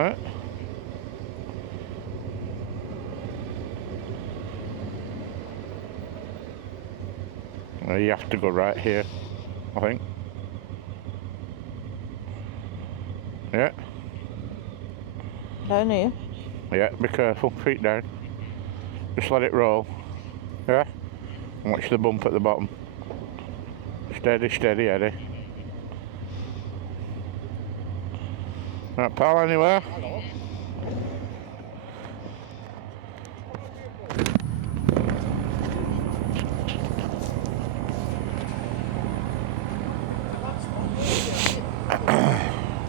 Right. Well, you have to go right here, I think. Yeah. Down here? Yeah, be careful, feet down. Just let it roll. Yeah. And watch the bump at the bottom. Steady, steady, Eddie. Right, pal, anywhere?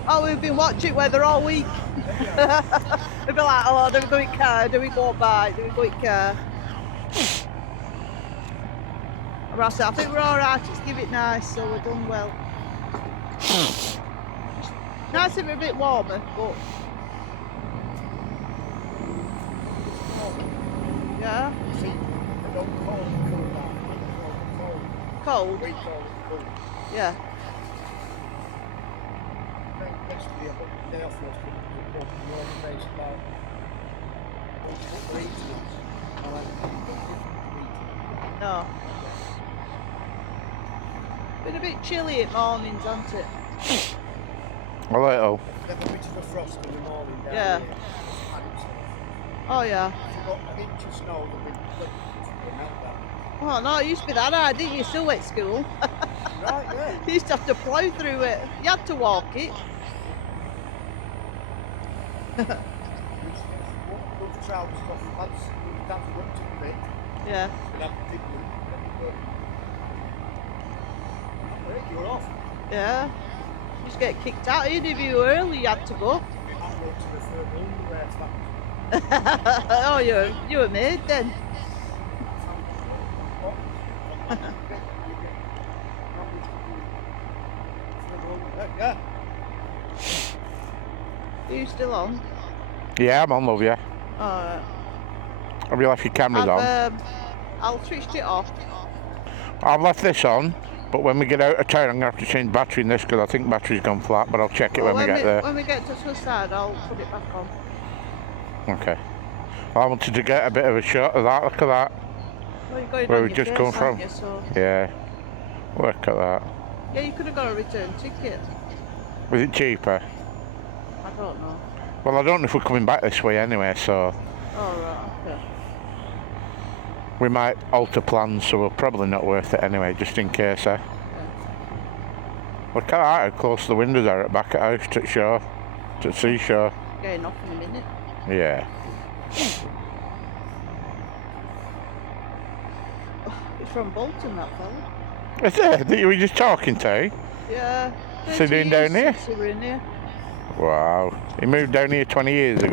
Oh, we've been watching weather all week. We'd be like, oh, do we go in car? Do we go bike? Do we go in car? I think we're alright, just give it nice, so we're done well. Nice if we're a bit warmer, but... Yeah? Cold? Yeah. No. Been a bit chilly at mornings, hasn't it? A little. There's a bit of a frost in the morning down Yeah. here. Oh yeah. If you've got an inch of snow, there'll be meltdown. Oh no, it used to be that hard, didn't you? Still at school. Right, yeah. You used to have to plough through it. You had to walk it. Those trousers off the pants, you can't go up to the bit. Yeah. And have to dig them, then you go. You're off. Yeah. You just get kicked out. Even if you were early, you had to go. I'm going to the third underwear to that. Oh, you were made then. Yeah. Are you still on? Yeah, I'm on, love, yeah. Alright. Have you left your cameras on? I'll switch it off. I've left this on, but when we get out of town, I'm going to have to change battery in this because I think battery's gone flat, but I'll check it when we get there. When we get to the side, I'll put it back on. Okay. I wanted to get a bit of a shot of that, look at that. Well, you're going Where on we your just face, come from. aren't you, so... Yeah. Look at that. Yeah, you could have got a return ticket. Was it cheaper? I don't know. Well, I don't know if we're coming back this way anyway, so Oh, right, okay. we might alter plans, so we're probably not worth it anyway, just in case, eh? Yeah. Look at that, how close the windows are at back at house to the shore, to the seashore. Getting off in a minute. Yeah. It's from Bolton, that fella. Is it? That you were just talking to? Yeah. So doing down here? Since we were in here. Wow. He moved down here 20 years ago.